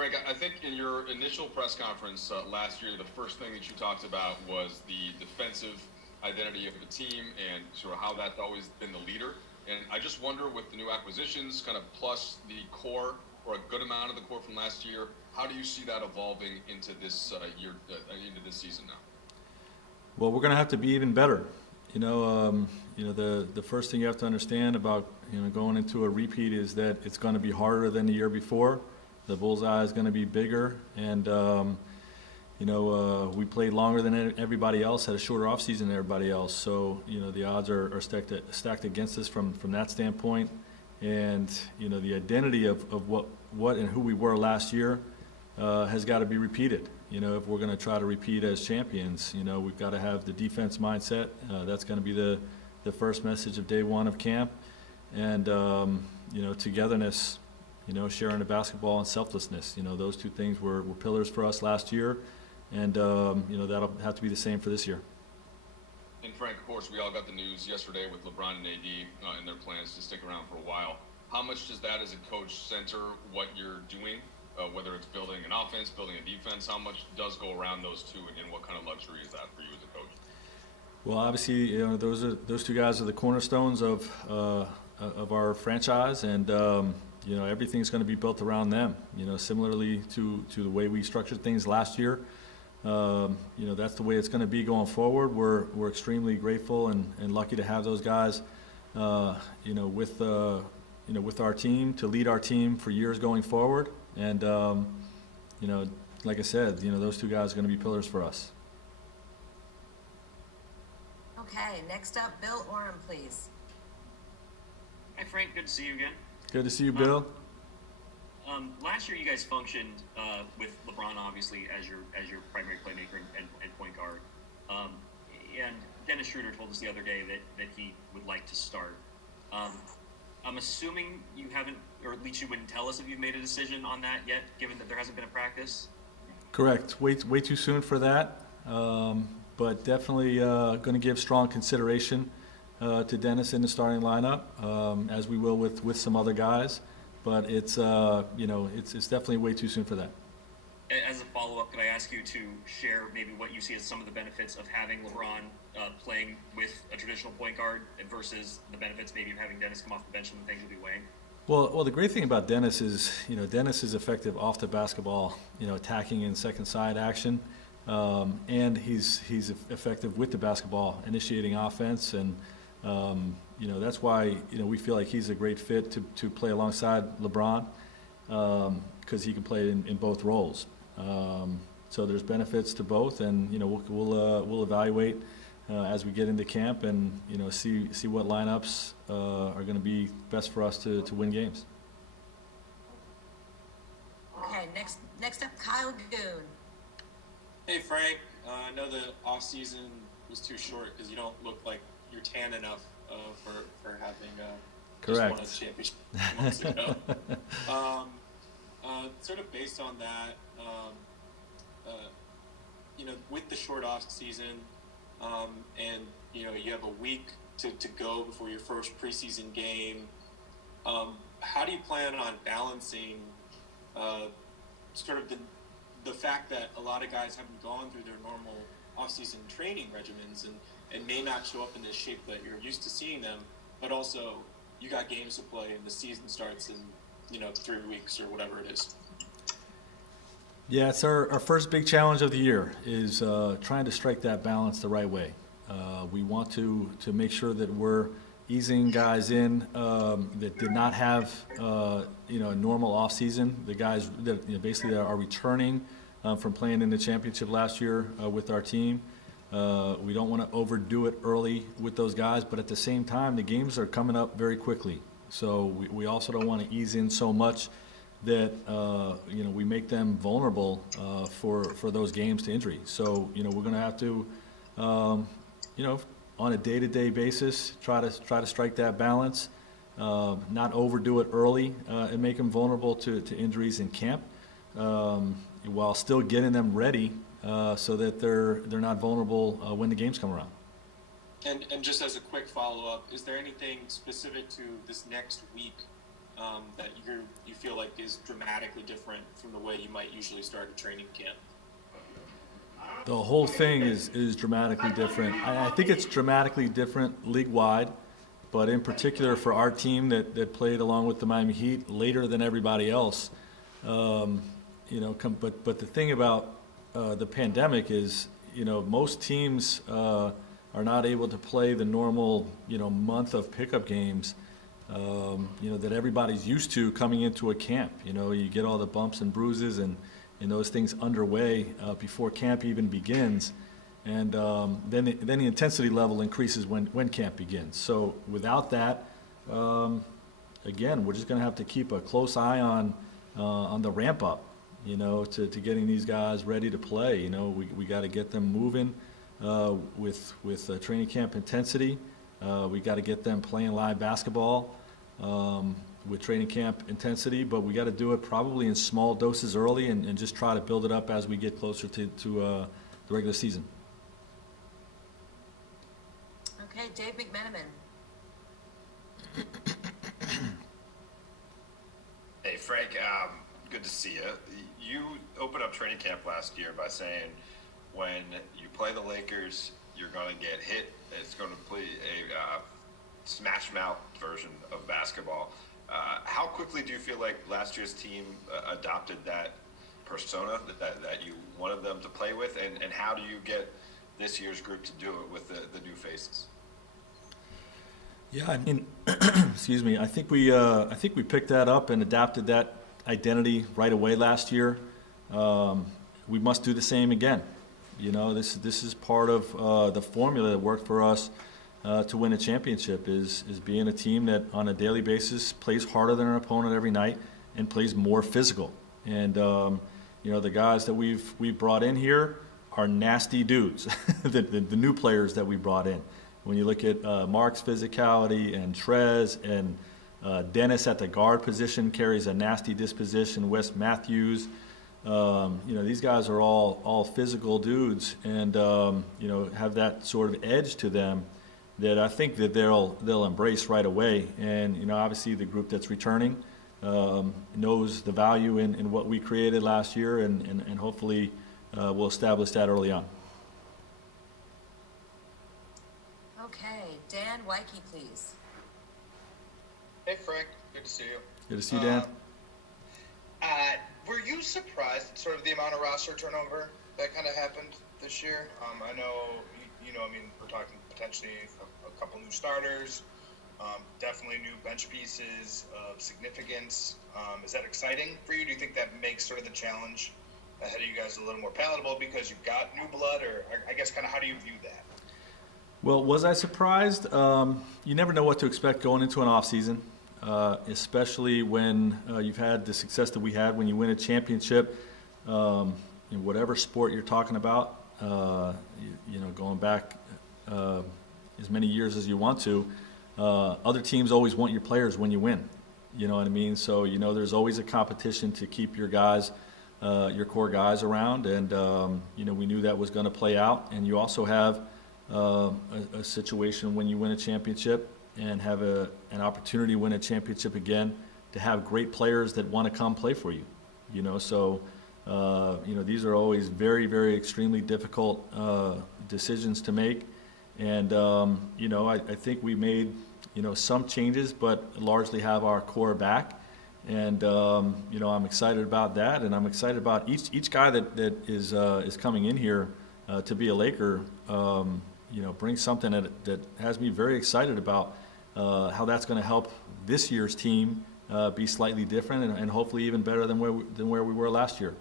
Frank, I think in your initial press conference last year, the first thing that you talked about was the defensive identity of the team and sort of how that's always been the leader. And I just wonder, with the new acquisitions, kind of plus the core, or a good amount of the core from last year, how do you see that evolving into this year, into this season now? Well, we're going to have to be even better. The first thing you have to understand about going into a repeat is that it's going to be harder than the year before. The bullseye is going to be bigger, and we played longer than everybody else, had a shorter offseason than everybody else. So the odds are stacked against us from that standpoint. And the identity of what and who we were last year has got to be repeated. If we're going to try to repeat as champions, we've got to have the defense mindset. That's going to be the first message of day one of camp, and togetherness, sharing the basketball, and selflessness. Those two things were pillars for us last year, and that'll have to be the same for this year. And Frank, of course, we all got the news yesterday with LeBron and AD and their plans to stick around for a while. How much does that, as a coach, center what you're doing? Whether it's building an offense, building a defense, how much does go around those two, and what kind of luxury is that for you as a coach? Well, obviously, those two guys are the cornerstones of our franchise, and everything's going to be built around them. Similarly to the way we structured things last year. That's the way it's going to be going forward. We're extremely grateful and lucky to have those guys, with our team, to lead our team for years going forward. And like I said, those two guys are going to be pillars for us. Okay, next up, Bill Oram, please. Hi, Frank. Good to see you again. Good to see you, Bill. Last year, you guys functioned with LeBron, obviously, as your primary playmaker and point guard. And Dennis Schroeder told us the other day that he would like to start. I'm assuming you haven't, or at least you wouldn't tell us if you've made a decision on that yet, given that there hasn't been a practice? Correct. Way too soon for that. But definitely going to give strong consideration to Dennis in the starting lineup, as we will with some other guys. But it's definitely way too soon for that. As a follow-up, could I ask you to share maybe what you see as some of the benefits of having LeBron playing with a traditional point guard versus the benefits maybe of having Dennis come off the bench and the things you'll be weighing? Well, the great thing about Dennis is, Dennis is effective off the basketball, attacking in second side action, and he's effective with the basketball, initiating offense, and that's why we feel like he's a great fit to play alongside LeBron, because he can play in both roles. So there's benefits to both, and we'll evaluate as we get into camp, and see what lineups are going to be best for us to win games. Okay, next up, Kyle Goon. Hey Frank, I know the off season was too short because you don't look like you're tan enough for having Correct. Just won a championship months ago. Sort of based on that, with the short off season, and you have a week to go before your first preseason game. How do you plan on balancing sort of the fact that a lot of guys haven't gone through their normal off-season training regimens and may not show up in the shape that you're used to seeing them, but also you got games to play and the season starts in 3 weeks or whatever it is? Yeah, it's our first big challenge of the year is trying to strike that balance the right way. We want to make sure that we're easing guys in that did not have a normal off season. The guys that basically are returning from playing in the championship last year with our team. We don't want to overdo it early with those guys, but at the same time, the games are coming up very quickly. So we also don't want to ease in so much that we make them vulnerable for those games to injury. So we're going to have to on a day-to-day basis try to strike that balance, not overdo it early and make them vulnerable to injuries in camp, while still getting them ready so that they're not vulnerable when the games come around. And just as a quick follow-up, is there anything specific to this next week that you feel like is dramatically different from the way you might usually start a training camp? The whole thing is dramatically different. I think it's dramatically different league-wide, but in particular for our team that played along with the Miami Heat later than everybody else. But the thing about the pandemic is, most teams are not able to play the normal, month of pickup games, that everybody's used to coming into a camp. You get all the bumps and bruises and those things underway before camp even begins. And then the intensity level increases when camp begins. So without that, again, we're just going to have to keep a close eye on the ramp up, to getting these guys ready to play. We got to get them moving with training camp intensity. We got to get them playing live basketball with training camp intensity, but we got to do it probably in small doses early and just try to build it up as we get closer to the regular season. Okay, Dave McMenamin. Hey, Frank, good to see you. You opened up training camp last year by saying when you play the Lakers, you're going to get hit. It's going to play a smash mouth version of basketball. How quickly do you feel like last year's team adopted that persona that you wanted them to play with, and how do you get this year's group to do it with the new faces? Yeah, I mean, excuse me. I think we picked that up and adapted that identity right away last year. We must do the same again. This is part of the formula that worked for us to win a championship is being a team that on a daily basis plays harder than our opponent every night and plays more physical. And the guys that we've brought in here are nasty dudes. the new players that we brought in. When you look at Mark's physicality and Trez and Dennis at the guard position carries a nasty disposition. Wes Matthews, these guys are all physical dudes and have that sort of edge to them that I think that they'll embrace right away. And obviously the group that's returning knows the value in what we created last year, and hopefully we'll establish that early on. Okay, Dan Wyke, please. Hey Frank, good to see you. Good to see you, Dan. Were you surprised at sort of the amount of roster turnover that kind of happened this year? I know, we're talking potentially a couple new starters, definitely new bench pieces of significance. Is that exciting for you? Do you think that makes sort of the challenge ahead of you guys a little more palatable because you've got new blood, or I guess kind of how do you view that? Well, was I surprised? You never know what to expect going into an off season, especially when you've had the success that we had when you win a championship in whatever sport you're talking about. Going back as many years as you want to. Other teams always want your players when you win. You know what I mean? So there's always a competition to keep your guys, your core guys around, and we knew that was going to play out. And you also have a situation when you win a championship and have an opportunity to win a championship again to have great players that want to come play for you. So these are always very, very extremely difficult decisions to make. And I think we made some changes, but largely have our core back. And I'm excited about that, and I'm excited about each guy that is coming in here to be a Laker. Brings something that has me very excited about how that's going to help this year's team be slightly different and hopefully even better than where we were last year.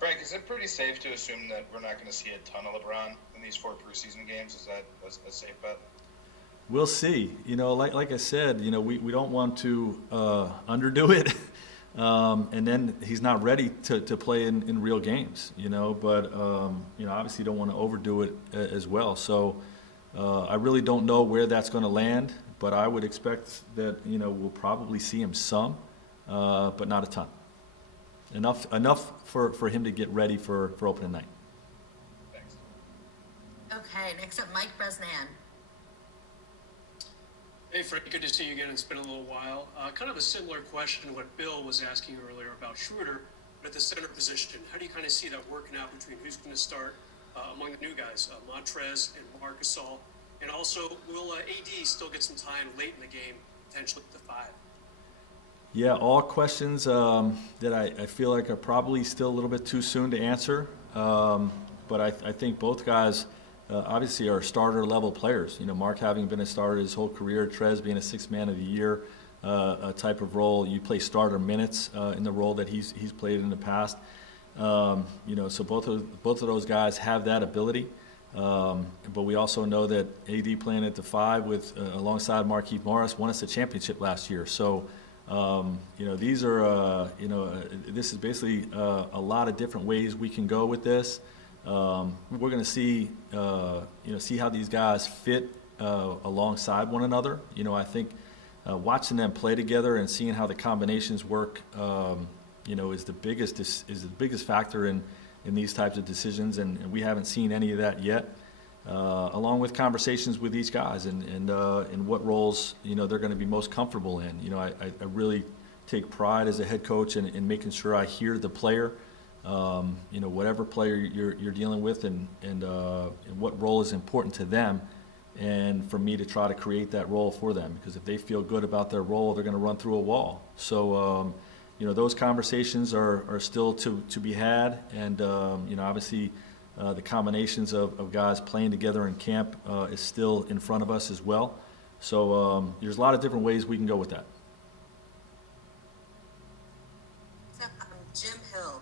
Frank, is it pretty safe to assume that we're not going to see a ton of LeBron in these 4 preseason games? Is that a safe bet? We'll see. Like I said, we don't want to underdo it, and then he's not ready to play in real games. But obviously don't want to overdo it as well. So I really don't know where that's going to land, but I would expect that we'll probably see him some, but not a ton. Enough for him to get ready for opening night. Thanks. Okay, next up, Mike Bresnan. Hey, Frank, good to see you again. It's been a little while. Kind of a similar question to what Bill was asking earlier about Schroeder, but at the center position. How do you kind of see that working out between who's going to start among the new guys, Montrez and Marc Gasol? And also, will AD still get some time late in the game, potentially at the 5? Yeah, all questions that I feel like are probably still a little bit too soon to answer. But I think both guys obviously are starter level players. You know, Mark having been a starter his whole career, Trez being a sixth man of the year type of role. You play starter minutes in the role that he's played in the past. You know, so both of those guys have that ability. But we also know that AD playing at the 5 with alongside Markieff Morris won us a championship last year. So you know, these are this is basically a lot of different ways we can go with this. We're going to see see how these guys fit alongside one another. You know, I think watching them play together and seeing how the combinations work, you know, is the biggest factor in these types of decisions, and we haven't seen any of that yet. Along with conversations with these guys and what roles, you know, they're going to be most comfortable in. You know, I really take pride as a head coach in making sure I hear the player, you know, whatever player you're dealing with and what role is important to them, and for me to try to create that role for them, because if they feel good about their role, they're going to run through a wall. So, you know, those conversations are still to be had, and you know, obviously the combinations of guys playing together in camp is still in front of us as well. So there's a lot of different ways we can go with that. Jim Hill.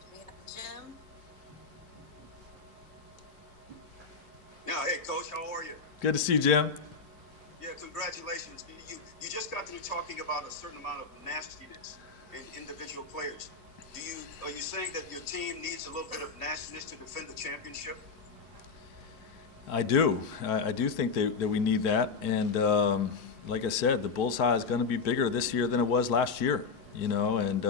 Do we have Jim? Yeah, hey, Coach, how are you? Good to see you, Jim. Yeah, congratulations. You just got through talking about a certain amount of nastiness in individual players. Are you saying that your team needs a little bit of nastiness to defend the championship? I do. I do think that we need that. And like I said, the bullseye is going to be bigger this year than it was last year. You know, and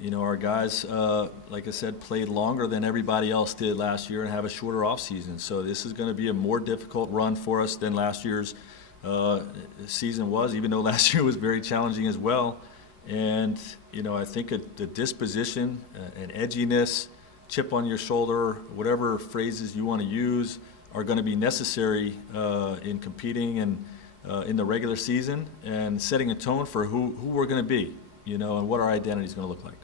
you know, our guys, like I said, played longer than everybody else did last year and have a shorter off season. So this is going to be a more difficult run for us than last year's season was, even though last year was very challenging as well. And, you know, I think the disposition, an edginess, chip on your shoulder, whatever phrases you want to use, are going to be necessary in competing and in the regular season and setting a tone for who we're going to be, you know, and what our identity is going to look like.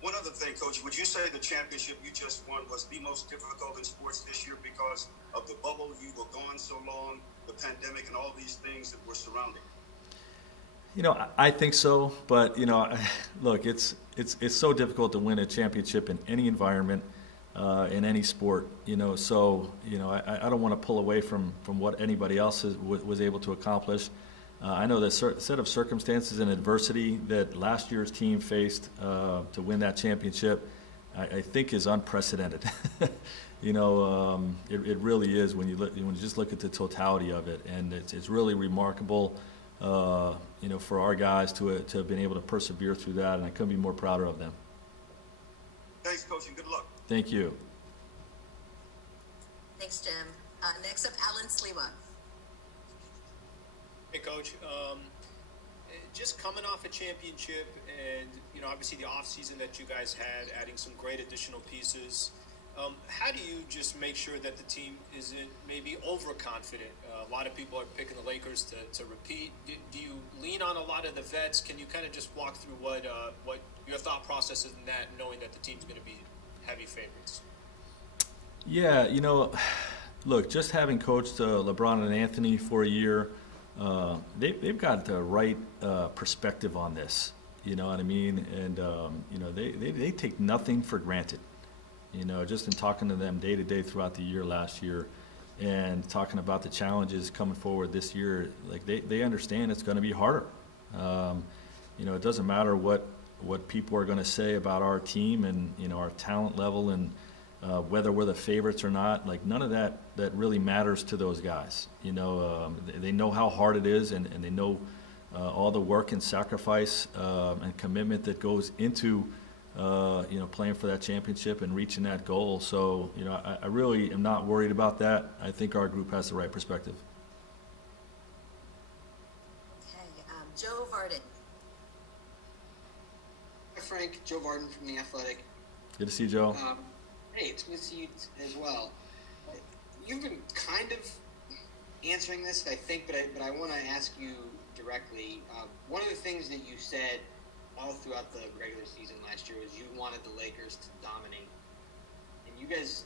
One other thing, Coach, would you say the championship you just won was the most difficult in sports this year because of the bubble? You were gone so long, the pandemic, and all these things that were surrounding? You know, I think so, but you know, look, it's so difficult to win a championship in any environment, in any sport. You know, so you know, I don't want to pull away from what anybody else was able to accomplish. I know the set of circumstances and adversity that last year's team faced to win that championship, I think is unprecedented. You know, it really is when you just look at the totality of it, and it's really remarkable. You know, for our guys to have been able to persevere through that, and I couldn't be more prouder of them. Thanks, Coach, and good luck. Thank you. Thanks, Jim. Next up, Alan Sliwa. Hey, Coach. Just coming off a championship, and you know, obviously the off season that you guys had, adding some great additional pieces. How do you just make sure that the team isn't maybe overconfident? A lot of people are picking the Lakers to repeat. Do you lean on a lot of the vets? Can you kind of just walk through what your thought process is in that, knowing that the team's going to be heavy favorites? Yeah, you know, look, just having coached LeBron and Anthony for a year, they've got the right perspective on this. You know what I mean? And you know, they take nothing for granted. You know, just in talking to them day to day throughout the year last year and talking about the challenges coming forward this year, like they understand it's going to be harder. You know, it doesn't matter what people are going to say about our team and, you know, our talent level and whether we're the favorites or not. Like, none of that really matters to those guys. You know, they know how hard it is, and they know all the work and sacrifice and commitment that goes into playing for that championship and reaching that goal. So, I really am not worried about that. I think our group has the right perspective. Okay, Joe Varden. Hi, Frank. Joe Varden from The Athletic. Good to see you, Joe. Hey, it's good to see you as well. You've been kind of answering this, I think, but I want to ask you directly. One of the things that you said all throughout the regular season last year was you wanted the Lakers to dominate, and you guys,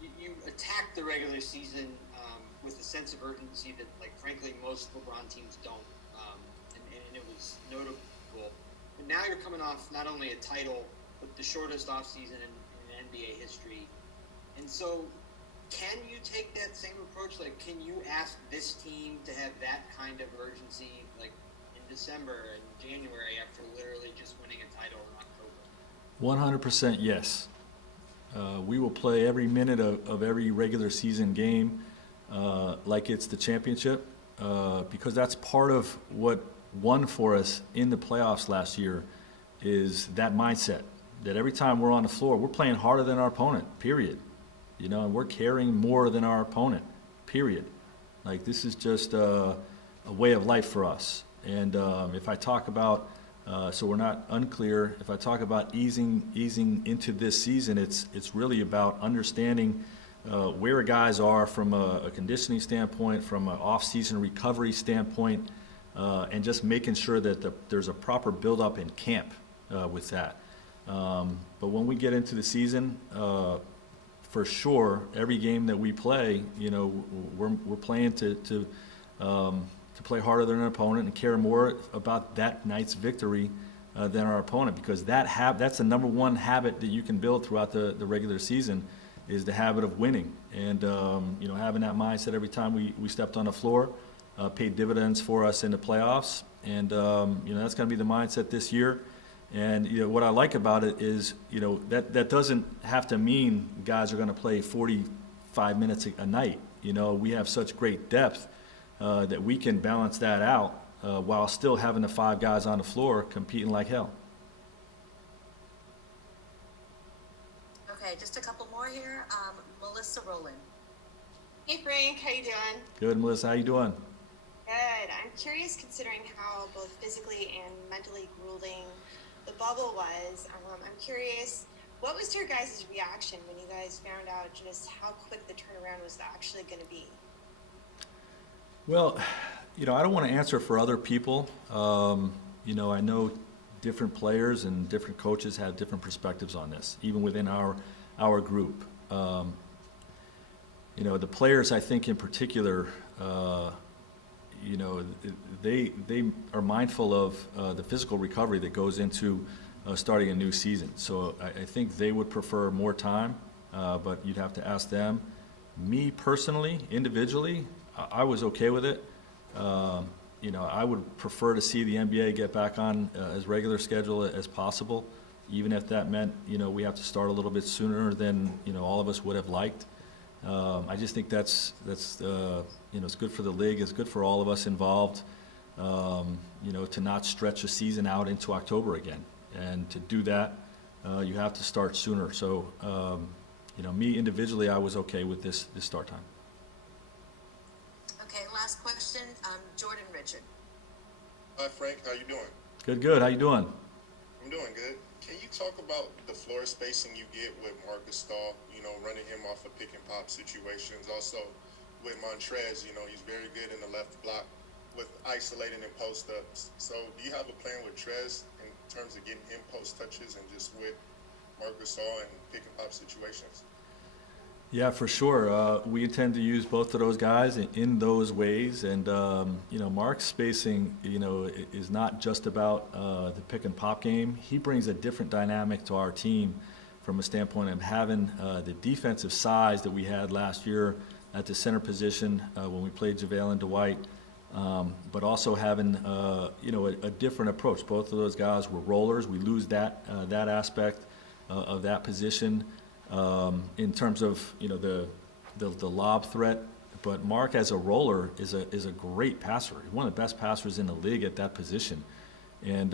you attacked the regular season with a sense of urgency that, like, frankly, most LeBron teams don't, and it was notable. But now you're coming off not only a title, but the shortest offseason in NBA history, and so can you take that same approach? Like, can you ask this team to have that kind of urgency, like, in December and January after literally just winning a title in October? 100% yes. We will play every minute of every regular season game like it's the championship because that's part of what won for us in the playoffs last year is that mindset that every time we're on the floor, we're playing harder than our opponent, period. And we're carrying more than our opponent, period. Like, this is just a way of life for us. And if I talk about, so we're not unclear, if I talk about easing into this season, it's really about understanding where guys are from a conditioning standpoint, from an off-season recovery standpoint, and just making sure that there's a proper build-up in camp with that. But when we get into the season, for sure, every game that we play, we're playing to play harder than an opponent and care more about that night's victory than our opponent, because that's the number one habit that you can build throughout the regular season is the habit of winning. And having that mindset every time we stepped on the floor paid dividends for us in the playoffs. And that's going to be the mindset this year. And what I like about it is that doesn't have to mean guys are going to play 45 minutes a night. We have such great depth that we can balance that out while still having the 5 guys on the floor competing like hell. Okay, just a couple more here. Melissa Rowland. Hey Frank, how you doing? Good, Melissa. How you doing? Good. I'm curious, considering how both physically and mentally grueling the bubble was. I'm curious, what was your guys' reaction when you guys found out just how quick the turnaround was actually going to be? Well, I don't want to answer for other people. I know different players and different coaches have different perspectives on this, even within our group. The players, I think in particular, they are mindful of the physical recovery that goes into starting a new season. So I think they would prefer more time, but you'd have to ask them. Me personally, individually, I was okay with it. I would prefer to see the NBA get back on as regular schedule as possible, even if that meant, we have to start a little bit sooner than, all of us would have liked. I just think that's it's good for the league. It's good for all of us involved, to not stretch a season out into October again. And to do that, you have to start sooner. So, me individually, I was okay with this start time. Okay, last question. Jordan Richard. Hi, Frank. How you doing? Good. How you doing? I'm doing good. Can you talk about the floor spacing you get with Marcus Stahl, running him off of pick and pop situations? Also with Montrez, he's very good in the left block with isolating and post ups. So do you have a plan with Trez in terms of getting him post touches and just with Marcus Stahl and pick and pop situations? Yeah, for sure. We intend to use both of those guys in those ways. And, Mark's spacing, is not just about the pick and pop game. He brings a different dynamic to our team from a standpoint of having the defensive size that we had last year at the center position when we played JaVale and Dwight, but also having, a different approach. Both of those guys were rollers. We lose that aspect of that position. In terms of the lob threat, but Mark as a roller is a great passer. He's one of the best passers in the league at that position, And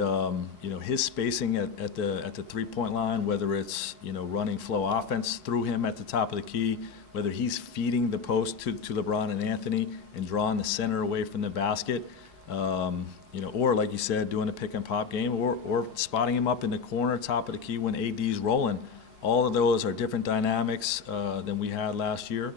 his spacing at the 3-point line, whether it's running flow offense through him at the top of the key, whether he's feeding the post to LeBron and Anthony and drawing the center away from the basket, or like you said, doing a pick and pop game, or spotting him up in the corner, top of the key when AD's rolling. All of those are different dynamics than we had last year.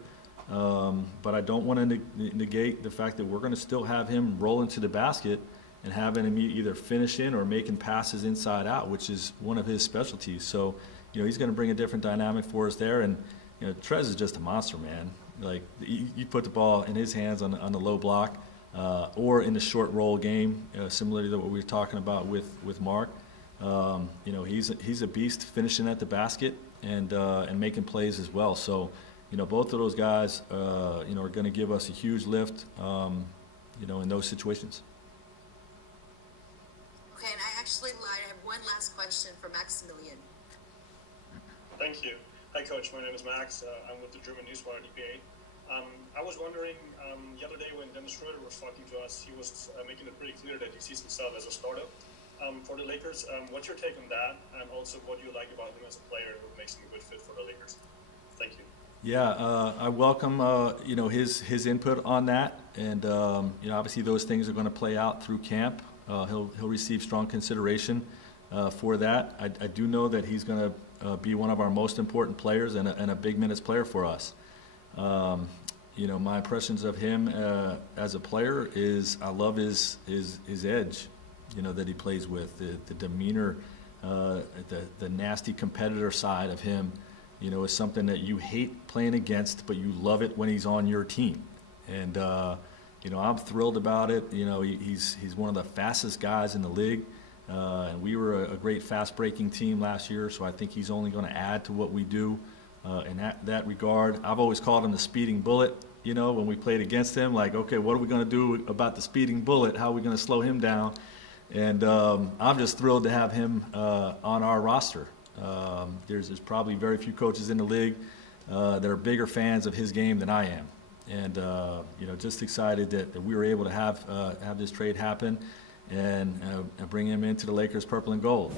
But I don't want to negate the fact that we're going to still have him rolling to the basket and having him either finish in or making passes inside out, which is one of his specialties. So, he's going to bring a different dynamic for us there. And, Trez is just a monster, man. Like, you put the ball in his hands on the low block or in the short roll game, similar to what we were talking about with Mark. He's a beast finishing at the basket and making plays as well. So, both of those guys, are going to give us a huge lift, in those situations. Okay, and I actually lied. I have one last question for Maximilian. Thank you. Hi, Coach. My name is Max. I'm with the German newswire DPA. I was wondering, the other day when Dennis Schroeder was talking to us, he was making it pretty clear that he sees himself as a starter for the Lakers. What's your take on that? And also, what do you like about him as a player? What makes him a good fit for the Lakers? Thank you. Yeah, I welcome his input on that, and obviously those things are going to play out through camp. He'll receive strong consideration for that. I do know that he's going to be one of our most important players and a big minutes player for us. My impressions of him as a player is I love his edge, that he plays with, the demeanor, the nasty competitor side of him. Is something that you hate playing against, but you love it when he's on your team. And, I'm thrilled about it. He's one of the fastest guys in the league. And we were a great fast-breaking team last year, so I think he's only going to add to what we do in that regard. I've always called him the speeding bullet, when we played against him. Like, okay, what are we going to do about the speeding bullet? How are we going to slow him down? And I'm just thrilled to have him on our roster. There's probably very few coaches in the league that are bigger fans of his game than I am, and just excited that we were able to have this trade happen and bring him into the Lakers purple and gold.